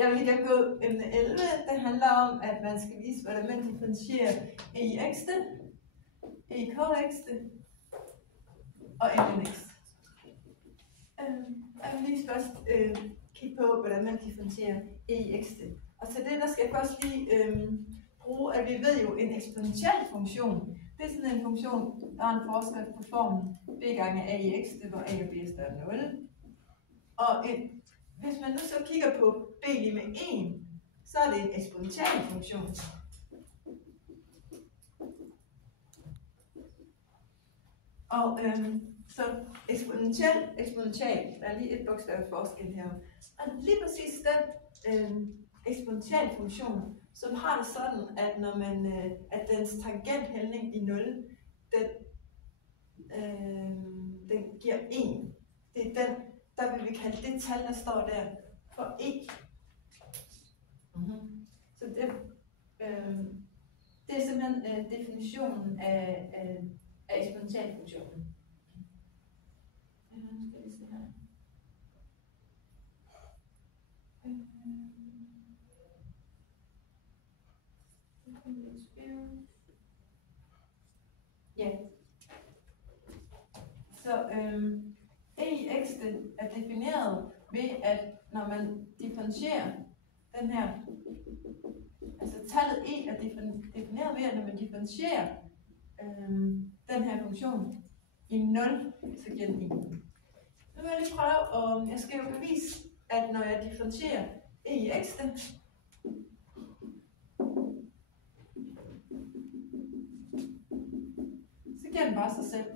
Jeg vil lige gå emne 11. Det handler om, at man skal vise, hvordan man differentierer e i x, e i kx og lnx. Jeg vil lige først kigge på, hvordan man differentierer e i x. Og til det, der skal jeg først lige bruge, at vi ved jo, en eksponentiel funktion, det er sådan en funktion, der er en forskrift på formen b gange a i x, det hvor a og b er større end 0. Og hvis man nu så kigger på b lige med 1, så er det en eksponentiel funktion. Og så eksponentiel, der er lige et bogstav forskel her. Og lige præcis den eksponentiel funktion, som har det sådan, at når man at dens tangenthældning i 0, den giver 1. Det er den, der vil vi kalde det tal, der står der for e. Så det er simpelthen definitionen af eksponentialfunktionen. Nu skal vi se her. Ja. Så e i x er defineret ved, at når man differentierer den her, altså tallet e er defineret ved, at når man differentierer den her funktion i 0, så giver den 1. Nu vil jeg lige prøve, og jeg skal jo bevise, at når jeg differentierer e i x, så giver den bare sig selv.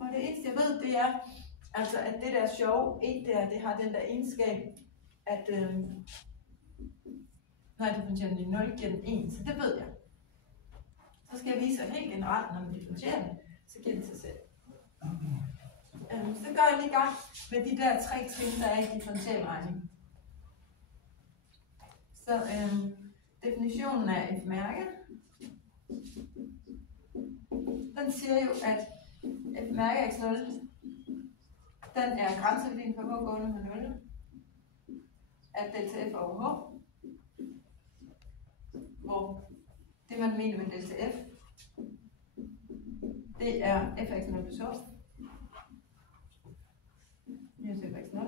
Og det eneste jeg ved, det er, altså at det der sjove e der, det har den der egenskab, at når jeg differentierer den i 0, giver den 1, så det ved jeg. Så skal jeg vise, at helt generelt, når man differentierer den, så giver den sig selv. Så går jeg lige i gang med de der 3 trin, der er i differentialregning. Så definitionen af et mærke, den siger jo, at et mærke x0, den er grænseværdien for h gående med 0, at delta f over h, hvor det man mener med delta f, det er f af x0 plus h, minus f af x0,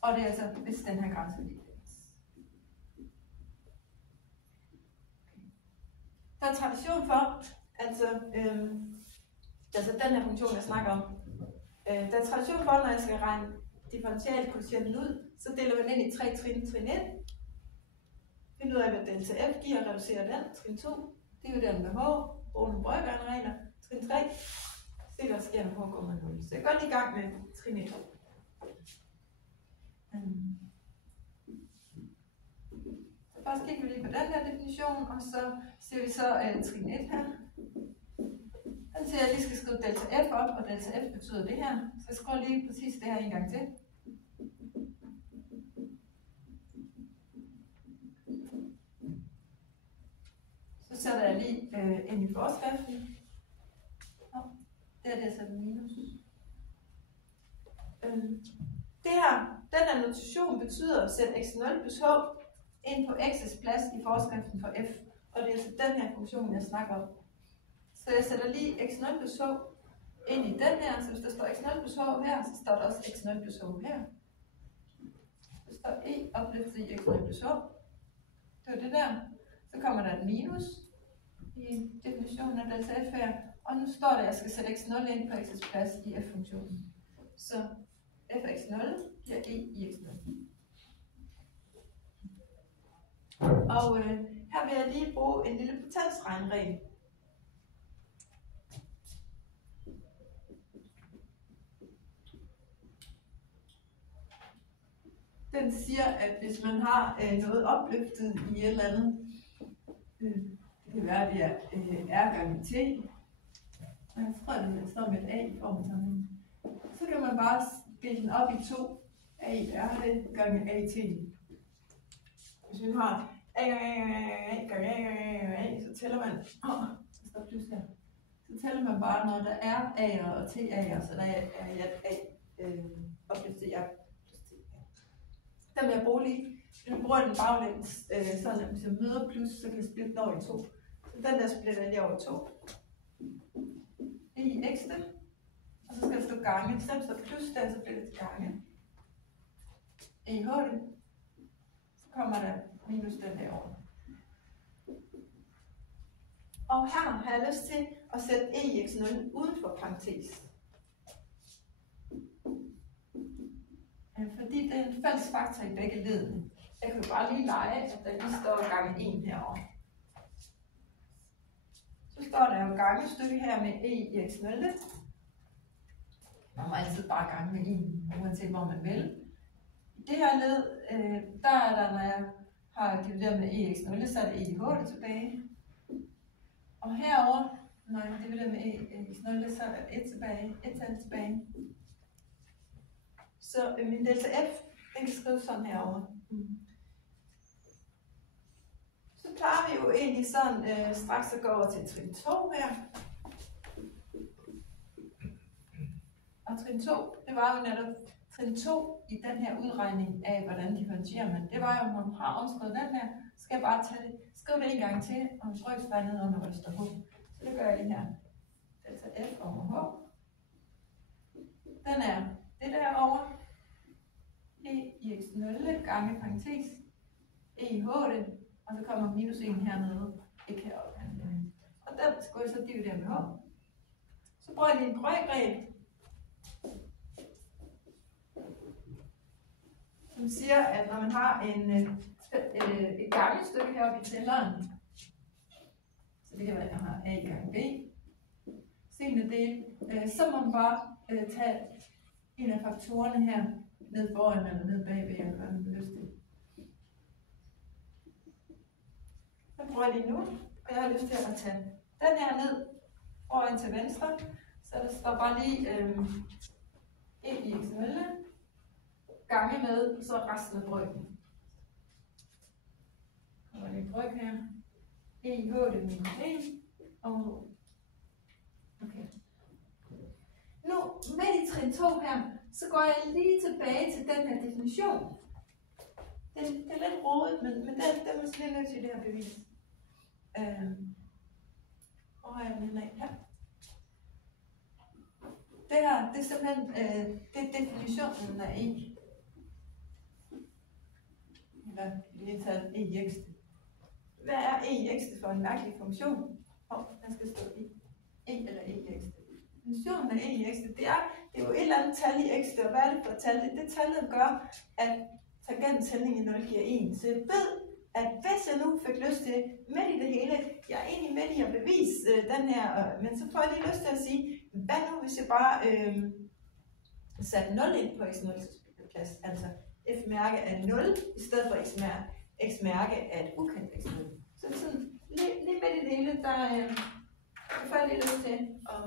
og det er altså, hvis den her grænseværdi findes. Der er tradition for, altså den her funktion, jeg snakker om, der er tradition for, når jeg skal regne differentialkvotienten ud, så deler man ind i 3 trin. Trin 1, find ud af, hvad delta f giver, og reducerer den. Trin 2, det er jo den med h, bruger nogle brøkgørende. Trin 3, se hvad der sker, når h går med 0. Så jeg går lige i gang med trin 1. Så først kigger vi lige på den her definition, og så ser vi så trin 1 her. Den siger, at jeg lige skal skrive delta f op, og delta f betyder det her. Så jeg skriver lige præcis det her en gang til. Så sætter jeg lige ind i forskriften. Det er så minus. Det her, den her notation betyder at sætte x0 plus h ind på x's plads i forskriften for f. Og det er altså den her funktion, jeg snakker om. Så jeg sætter lige x0 plus h ind i den her, så hvis der står x0 plus h her, så står der også x0 plus h her. Så står e opløftet i x0 plus h. Det var det der. Så kommer der et minus i definitionen af delta f her. Og nu står der, at jeg skal sætte x0 ind på x's plads i f-funktionen. Så f af x0 giver e i x0. Og her vil jeg lige bruge en lille potensregnregel. Den siger, at hvis man har noget opløftet i et eller andet, det kan være, at det er r gange t, og jeg tror, det står med et a i form af sammenhæng, så kan man bare dele den op i 2 a i r gange a i t. Hvis man har a gange a, så tæller man, der står plus her, så tæller man bare, når der er a'er og t'er, så der er a opløftet i vil jeg bruge lige. Nu bruger jeg den baglæns, sådan at hvis jeg møder plus, så kan jeg splitte den over i 2. Så den der splitter jeg lige over i 2. I x det. Og så skal der stå gange. Så står plus der, så bliver det til gange. I h det. Så kommer der minus den derovre. Og her har jeg lyst til at sætte e i x0 uden for parentes. Fordi det er en fælles faktor i begge ledene. Jeg kan jo bare lige lege, at der lige står gange 1 herovre. Så står der jo gange stykke her med e i x0. Man må altid bare gange med 1, uanset hvor man vil. I det her led, der er der, når jeg har divideret med e i x0, så er det e i h tilbage. Og herover, når jeg dividerer med e i x0, så er der 1 tilbage, 1 tal tilbage. Så min delta f, den kan skrives sådan herovre. Så plejer vi jo egentlig sådan straks at gå over til trin 2 her. Og trin 2, det var jo netop trin 2 i den her udregning af, hvordan differentierer man. Det var jo, når man har omskrevet den her, skal jeg bare tage det, skrive det en gang til, og en brøksvej ned under, hvor det står h. Så det gør jeg lige her. Delta f over h. Den er det derovre. E i x0 gange parentes. E i h det. Og så kommer minus 1 hernede. Ikke heroppe. Og den skal jeg så dividere med h. Så bruger jeg lige en brøkregel, som siger, at når man har et gangestykke heroppe i tælleren, så det kan være, at jeg har a gange b, senere del, så må man bare tage en af faktorerne her ned foran eller ned bagved, eller hvad man vil lyst til. Så prøver jeg lige nu, og jeg har lyst til at tage den her ned foran til venstre, så der står bare lige e i x0 gange med, så resten af brøken. Og det er bryg her. E i h det er minus 1 og okay. Nu midt i trin 2 her, så går jeg lige tilbage til den her definition. Det er lidt rodet, men den er måske nødt til det her bevis. Hvor har jeg den af her? Det her, det er simpelthen det er definitionen af e. Eller i det taget e i x. Hvad er e i x for en mærkelig funktion? Den skal stå i e eller e i x. Definitionen af e i x, det er jo et eller andet tal i x, og hvad er det for et tal? Det tallet gør, at tangenttænding i 0 giver 1. Så jeg ved, at hvis jeg nu fik lyst til midt i det hele, jeg er egentlig midt i at bevise den her, men så får jeg lige lyst til at sige, hvad nu hvis jeg bare satte 0 ind på x0's plads, altså f-mærke af 0, i stedet for x-mærke af et ukendt x0. Så sådan, lige midt i det hele, der får jeg lige lyst til at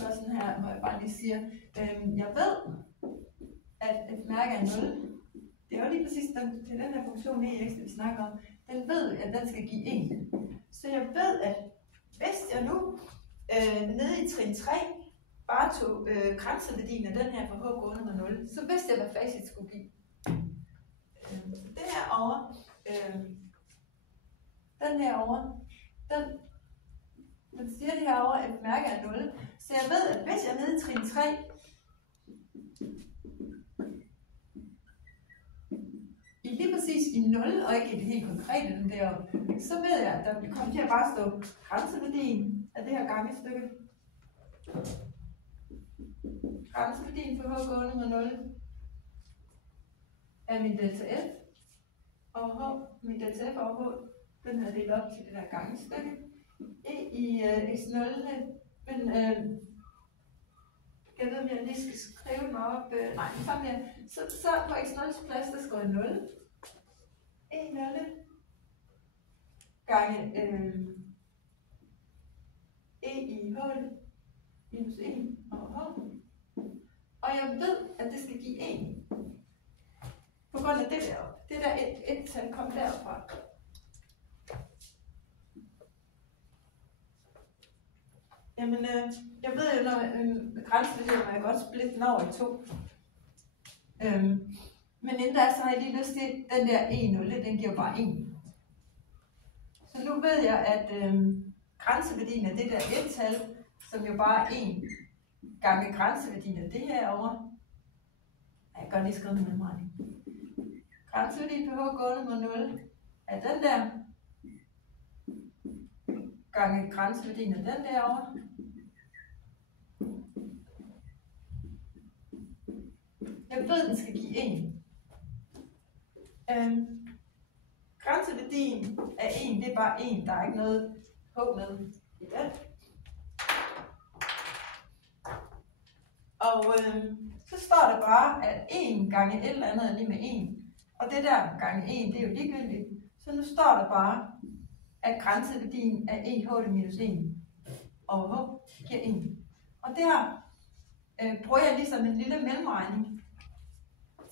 gøre sådan her, hvor jeg bare lige siger, jeg ved, at f-mærke af 0, det er jo lige præcis til den her funktion e i x, vi snakker om, den ved, at den skal give 1. Så jeg ved, at hvis jeg nu nede i trin 3 bare tog grænseværdien af den her for h gående med 0, så vidste jeg, hvad facit skulle give. Det her over, den her over, den siger det her over, at mærke er 0. Så jeg ved, at hvis jeg er nede i trin 3, i lige præcis i 0, og ikke i det helt konkrete den deroppe, så ved jeg, at der kommer til at bare stå grænseværdien af det her gangestykke. Grænseværdien for h gående med 0 er min delta f over h, min delta f over h, den her delt op til det der gangestykke. E i x0, men jeg ved, om jeg lige skal skrive mig op. Nej, sammen her. Så på x0's plads, der skriver jeg 0. E0 gange e i h minus 1 over h. Og jeg ved, at det skal give 1. På grund af det der. Det der et tal kom derfra. Jamen, jeg ved jo, når grænseværdien, man kan godt splitte den over i 2. Men inden da, så har jeg lige lyst til, at den der E0, den giver bare 1. Så nu ved jeg, at grænseværdien af det der et-tal, som jo bare er 1 gange grænseværdien af det her over. Jeg kan godt lige skrive med mig. Grænseværdien på H gående mod 0 er den der gange grænseværdien af den derovre. Jeg ved, den skal give 1. Grænseværdien af 1, det er bare 1. Der er ikke noget H med i den. Og så står der bare, at 1 gange et eller andet er lige med 1. Og det der gange 1, det er jo ligegyldigt. Så nu står der bare, at grænseværdien af EH minus 1 over H giver 1. Og det her bruger jeg ligesom en lille mellemregning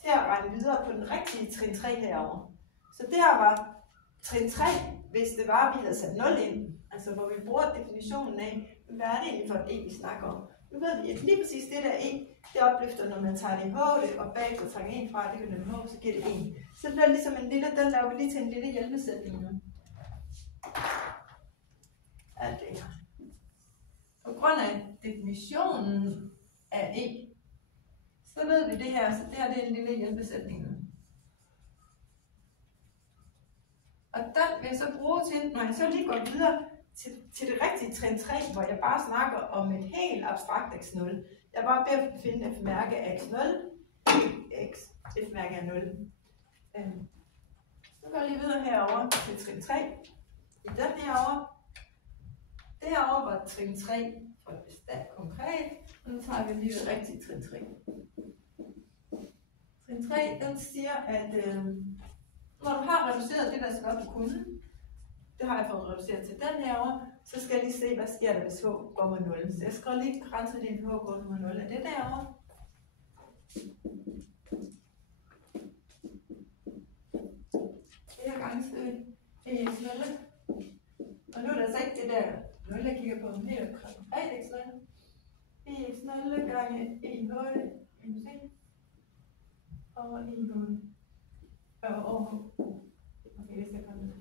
til at regne videre på den rigtige trin 3 herovre. Så det her var trin 3, hvis det var, at vi havde sat 0 ind. Altså hvor vi bruger definitionen af, hvad er det egentlig for et E, vi snakker om. Nu ved vi, at lige præcis det der E, det opløfter, når man tager det i H, og bagefter trækker 1 fra, det vil den H, så giver det 1. Så det bliver ligesom en lille, den laver vi lige til en lille hjælpesætning nu. Alt det her. På grund af definitionen af E, så ved vi det her, så det her det er en lille hjælpesætning nu. Og den vil jeg så bruge til, når jeg så lige går videre til det rigtige trin 3, hvor jeg bare snakker om et helt abstrakt x0. Jeg bare beder at finde f-mærke af x0, f-mærke af 0. Så går jeg lige videre herover til trin 3. I den herovre. Det herovre var trin 3 for et bestand konkret, og nu tager vi lige det rigtige trin 3. Trin 3, den siger, at når du har reduceret det, der skal op i kunden, det har jeg fået reduceret til den herovre, så skal jeg lige se, hvad sker der, hvis H går mod 0. Så jeg skriver lige grænseværdien på H går mod 0. Er det derovre? Det her grænseværdien EX0. Og nu er det altså ikke det der 0, jeg kigger på, men helt konkret x0. EX0 gange EH minus 1 over EH over H. Okay, det skal komme med.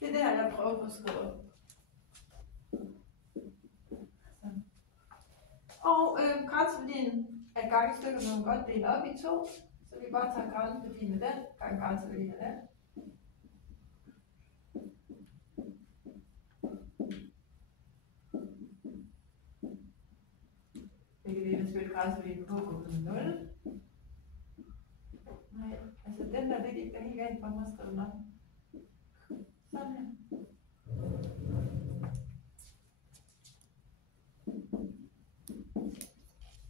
Det er der, jeg prøver på at skrive op. Og grænseværdien af gangestykker kan man godt dele op i 2, så vi bare tager grænseværdien med den, gange grænseværdien med den. Det kan vi eventuelt grænseværdien på gå med 0. Nej, altså den der, det gik der helt galt for mig at skrive den op. Sådan her.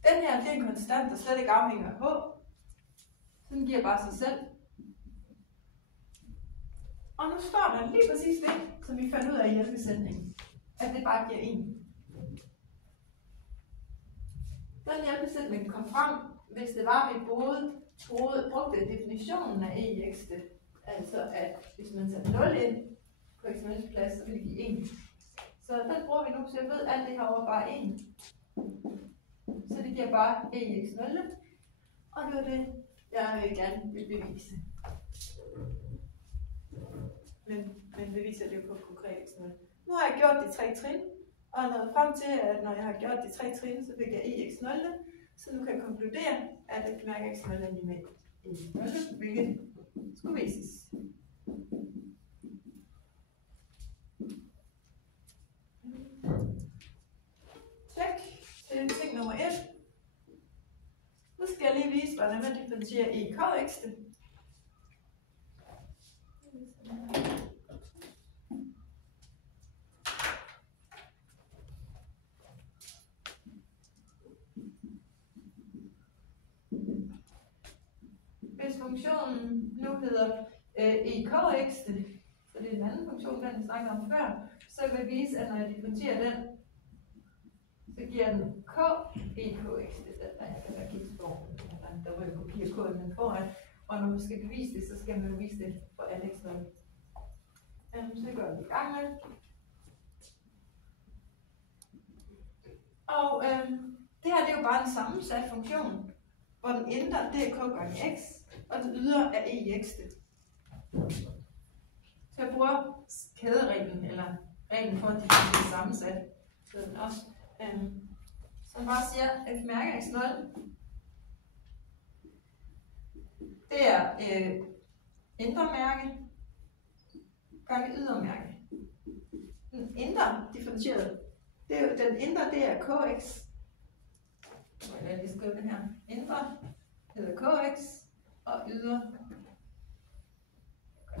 Den her, det er en konstant, der slet ikke afhænger af H. Så den giver bare sig selv. Og nu står der lige præcis det, som vi fandt ud af i hjælpesætningen. At det bare giver 1. Den hjælpesætning kom frem, hvis det var, at vi brugte definitionen af E i x. Altså at hvis man satte 0 ind på x0's plads, så vil det give 1. Så den bruger vi nu, så jeg ved, at alt det herovre bare er 1. Så det giver bare E i x0. Og det var det, jeg gerne vil bevise. Men beviser det jo på et konkret x0. Nu har jeg gjort de 3 trin, og nået frem til, at når jeg har gjort de 3 trin, så fik jeg E i x0. Så nu kan jeg konkludere, at jeg mærker x0 er lige med E i x0, hvilket skulle vises. Tjek til ting nummer 1. Nu skal jeg lige vise, hvordan man differentierer E i kx. Hvis funktionen nu hedder EKX, så det er en anden funktion, den vi snakkede om før, så vil jeg vise, at når jeg differentierer den, så giver den K EKX. Det er den, jeg kan være kigge på. Der vil jeg kopiere koden foran. Og når man skal bevise det, så skal man jo vise det for alle x0. Så gør vi i gang med. Og det her det er jo bare en sammensat funktion, hvor den indre det er k gange x, og den ydre er e i x. Så jeg bruger kædereglen, eller reglen for, at det er sammensat. Så den også, som bare siger, f mærke x0, det er indre mærke gange ydre mærke. Den indre differentieret, det er jo, den indre det er kx. Jeg vil skrive det her. Indre hedder kx, og ydre,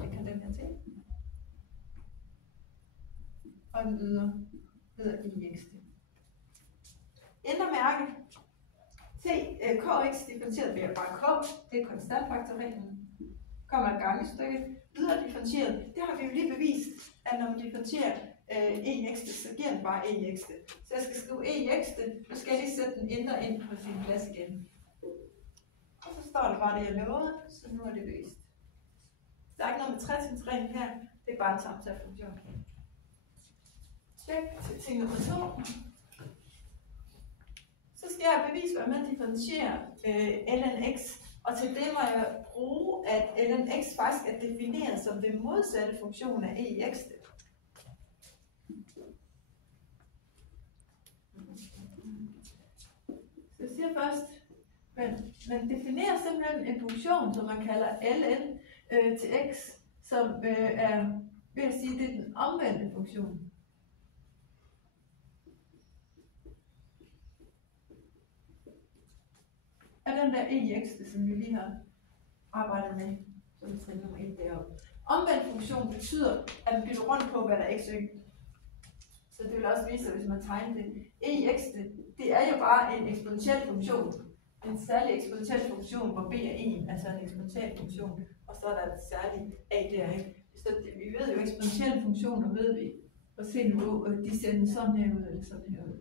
det kan den her til. Og den ydre hedder ix. Indre mærke, kx differentieret bliver bare k, det er konstantfaktorreglen. Kommer et gangestykke. Ydre differentieret, det har vi jo lige bevist, at når man differentierer ex, så giver den bare ex. Så jeg skal skrive ex, nu skal jeg lige sætte den indre ind på sin plads igen. Og så står der bare det, jeg lovede, så nu er det bevist. Der er ikke noget med trætrinsreglen her, det er bare en sammensat funktion. Tjek til ting nummer 2. Så skal jeg bevise, hvordan man differentierer ln x, og til det må jeg bruge, at ln x faktisk er defineret som det modsatte funktion af e i x. Så jeg siger først, man definerer simpelthen en funktion, som man kalder ln til x, som er, vil jeg sige, det er den omvendte funktion. Af den der e i x, som vi lige har arbejdet med, som trin nummer 1 deroppe. Omvendt funktion betyder, at man bytter rundt på, hvad der er x y. Så det vil også vise sig, hvis man tegner det. E i x, det er jo bare en eksponentiel funktion. En særlig eksponentiel funktion, hvor b er 1, altså en eksponentiel funktion. Og så er der et særligt a der, ikke? Så vi ved jo, eksponentielle funktioner ved vi, og se nu, de ser sådan her ud, eller sådan her ud.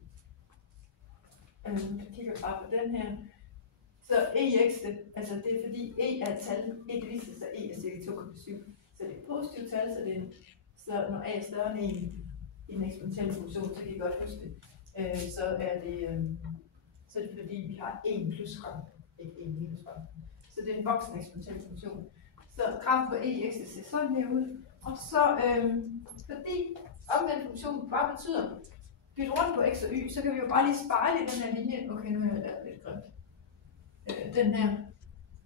Jeg kigger bare på den her. Så e i x, altså det er fordi e er et tal, ikke viser sig, e er cirka 2,7. Så det er et positivt tal, så når a er større end 1 i en eksponentiel funktion, så kan I godt huske det. Så er det fordi, vi har 1 plus rang, ikke 1 minus rang. Så det er en voksen eksponentiel funktion. Så grafen på e i x ser sådan her ud. Og så fordi omvendt funktion bare betyder, bytte rundt på x og y, så kan vi jo bare lige spejle den her linje. Okay, nu har jeg lavet lidt grimt. Den her,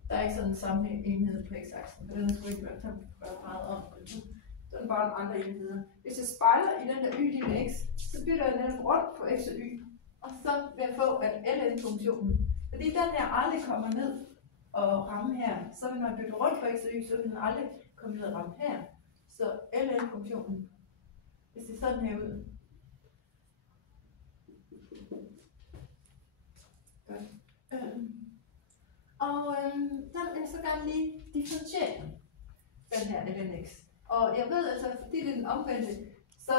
der er ikke sådan en sammenhæng på x-aksen, for den skulle ikke være meget om. Så er den bare nogle andre enheder. Hvis jeg spejler i den der y lille x, så bytter jeg den rundt på x og y, og så vil jeg få, at ln-funktionen, fordi den her aldrig kommer ned og ramme her, så vil man bytte rundt på x og y, så vil den aldrig komme ned og ramme her. Så ln-funktionen, det ser sådan her ud. Godt. Og den vil jeg så gerne lige differentiere, den her lnx. Og jeg ved altså, fordi det er den omvendte, så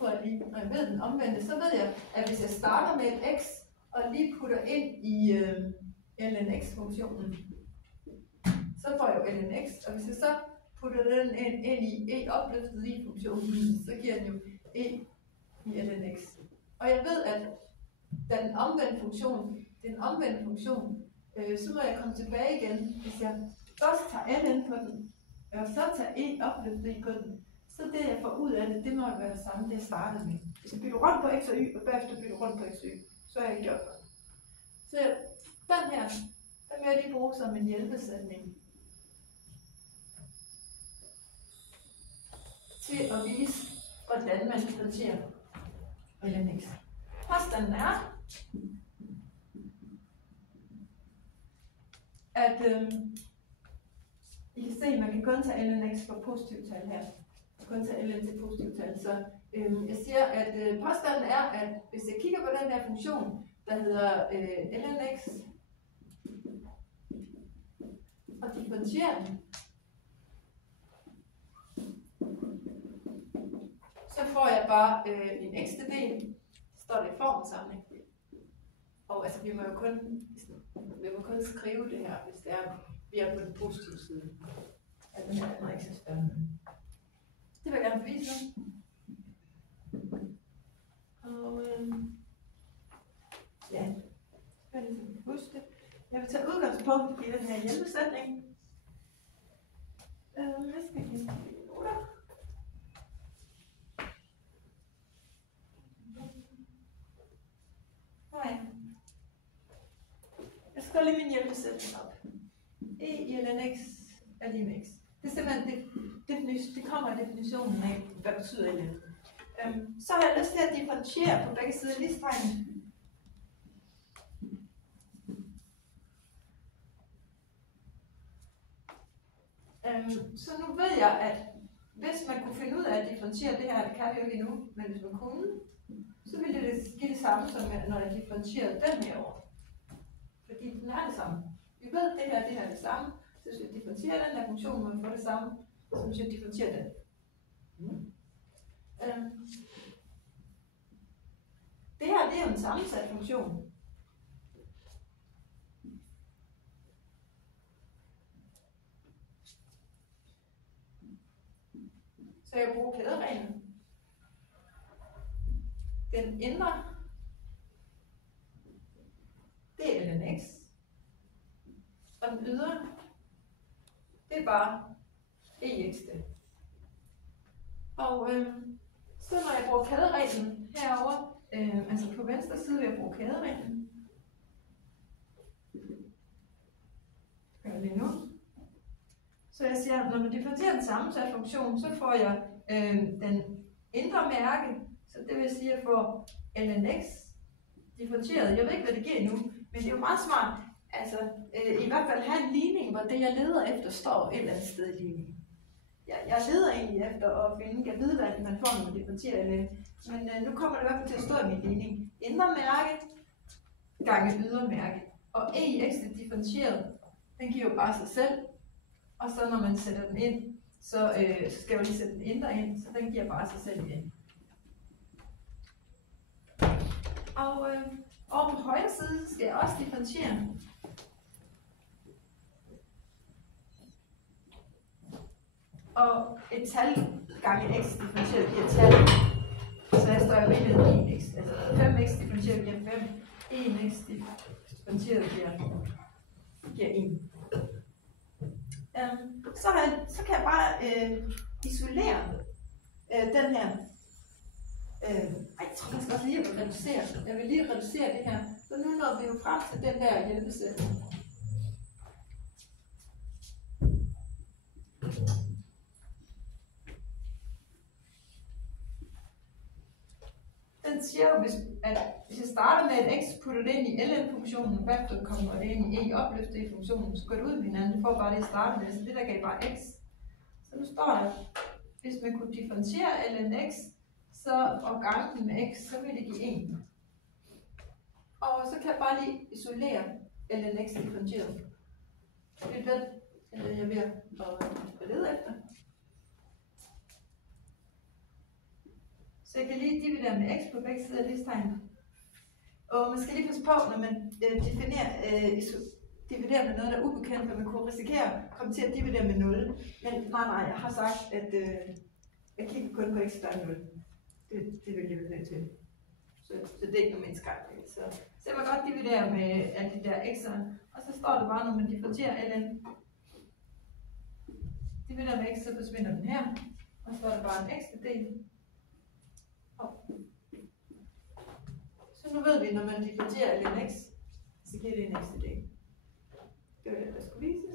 når jeg ved den omvendte, så ved jeg, at hvis jeg starter med et x, og lige putter ind i lnx-funktionen, så får jeg jo lnx, og hvis jeg så putter den ind i e opløftet i funktionen, så giver den jo e i lnx. Og jeg ved, at da den omvendte funktion, så må jeg komme tilbage igen, hvis jeg først tager ln på den, og så tager e opløftet i på den. Så det jeg får ud af det må være det samme, det jeg startede med. Hvis jeg bytter rundt på x og y, og bagefter bytter rundt på x og y, så er jeg gjort det. Så den her, den vil jeg lige bruge som en hjælpesætning til at vise, hvordan man differentierer lnx. Påstanden er, at I kan se, at man kan kun tage lnx for positivt tal her. Kun tage ln til positivt tal. Så jeg siger, at påstanden er, at hvis jeg kigger på den her funktion, der hedder lnx, og differentierer den, så får jeg bare en ekstra del, står der i formelsamling. Og altså, vi må kun skrive det her, hvis det er, vi er på den positive side. At den her er ikke så større. Det vil jeg gerne bevise nu. passe på i den her hjælpesætning. Jeg skal give noter. Jeg skriver lige min hjælpesætning op. E i ln x er lige med x. Det er simpelthen det kommer af definitionen af, hvad betyder ln. Så har jeg lyst til at differentiere på begge sider af lighedstegnet. Så nu ved jeg, at hvis man kunne finde ud af at differentiere det her, det kan vi jo ikke endnu, men hvis man kunne, så ville det give det samme, som når jeg differentierede den her over. Fordi den er det samme. Vi ved, at det her er det samme. Så hvis jeg differentierer den her funktion, må vi få det samme, som hvis jeg differentierer den. Det her, det er jo en sammensat funktion. Så jeg bruger kædereglen. Den indre, det er ln x. Og den ydre, det er bare ex det. Og så når jeg bruger kædereglen herover, altså på venstre side vil jeg bruge kædereglen. Gør det lige nu. Så jeg siger, når man differentierer den sammensatte funktion, så får jeg den indre mærke, så det vil sige, at jeg får ln x differentieret. Jeg ved ikke, hvad det giver endnu, men det er jo meget smart. Altså, i hvert fald have en ligning, hvor det, jeg leder efter, står et eller andet sted i ligningen. Jeg leder egentlig efter at finde, jeg ved, hvad man får, når man differentierer ln. Men nu kommer det i hvert fald til at stå i min ligning. Indre mærke gange ydre mærke. Og ex er differentieret, den giver jo bare sig selv. Og så når man sætter den ind, så skal jeg lige sætte den indre ind, så den giver bare sig selv igen. Og over på højre side skal jeg også differentiere. Og et tal gange x differentieret giver tal. Så jeg står jo med 1x. Altså 5x differentieret giver 5. 1x differentieret giver 1. Så kan jeg bare isolere den her. Jeg tror, jeg skal også lige reducere. Jeg vil lige reducere det her. Så nu når vi jo frem til den der hjælpesætning. Den siger jo, hvis jeg starter med et x, putter det ind i ln-funktionen, og bagefter kommer det ind i opløftet i funktionen, så går det ud med hinanden. Det får bare det, jeg starter med, så det der gav bare x. Så nu står der, hvis man kunne differentiere ln x, så og gange den med x, så vil det give 1. Og så kan jeg bare lige isolere ln x differentieret. Det er den, jeg er ved at lede efter. Så jeg kan lige dividere med x på begge sider af lighedstegnet. Og man skal lige passe på, når man dividerer med noget, der er ubekendt, for man kunne risikere at komme til at dividere med 0. Men nej, jeg har sagt, at jeg kigger kun på x, der er 0. Det vil jeg blive nødt til. Så det er ikke nogen indskrænkning. Så jeg må godt dividere med alle de der x'er. Og så står det bare, når man differentierer ln. Dividerer med x, så forsvinder den her. Og så er der bare en ekstra del. Så nu ved vi, når man differentierer ln x, så giver det en ekstra del. Det var det, jeg skulle vise.